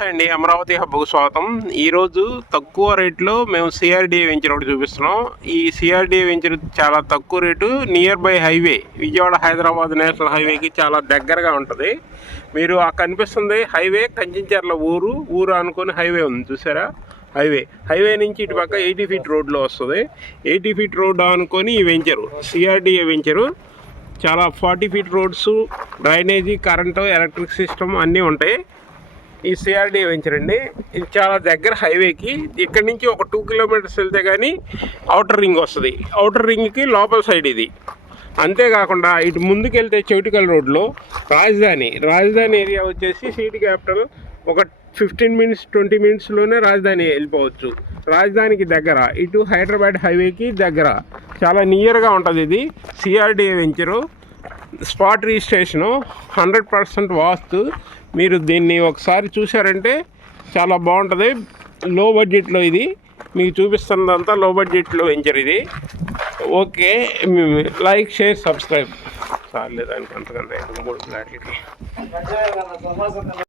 అండి అమరావతి హబ్కు స్వాగతం. ఈరోజు తక్కువ రేట్లో మేము సిఆర్డిఏ వెంచర్ ఒకటి చూపిస్తున్నాం. ఈ సిఆర్డిఏ వెంచర్ చాలా తక్కువ rate, near by highway, Vijayawada Hyderabad national హైవేకి చాలా దగ్గరగా ఉంటుంది. మీరు ఆ కనిపిస్తుంది హైవే, కంచిచర్ల ఊరు అనుకొని హైవే ఉంది చూసారా. హైవే నుంచి ఇటు పక్క 80 ఫీట్ రోడ్లో వస్తుంది. 80 ఫీట్ రోడ్ అనుకొని ఈ వెంచరు సిఆర్డిఏ వెంచరు. చాలా 40 feet roads, drainage, current, electric system అన్నీ ఉంటాయి. ఈ సిఆర్డిఏ వెంచర్ అండి. ఇది చాలా దగ్గర హైవేకి. ఇక్కడి నుంచి ఒక 2 కిలోమీటర్స్ వెళ్తే కానీ అవుటర్ రింగ్ వస్తుంది. అవుటర్ రింగ్కి లోపల సైడ్ ఇది. అంతేకాకుండా ఇటు ముందుకు వెళ్తే చౌటికల్ రోడ్లో రాజధాని ఏరియా వచ్చేసి సిటీ క్యాపిటల్. ఒక 15 మినిట్స్ 20 మినిట్స్లోనే రాజధాని వెళ్ళిపోవచ్చు. రాజధానికి దగ్గర, ఇటు హైదరాబాద్ హైవేకి దగ్గర, చాలా నియర్గా ఉంటుంది. ఇది సిఆర్డిఏ వెంచరు. స్పాట్ రిజిస్ట్రేషను, 100% వాస్తు. మీరు దీన్ని ఒకసారి చూసారంటే చాలా బాగుంటుంది. లో బడ్జెట్లో ఇది మీకు చూపిస్తున్నదంతా లో బడ్జెట్లో వెంచర్ ఇది. Okay, like, share, subscribe. చాలేదానికి అంతకంటే 3 ఫ్లాట్లకి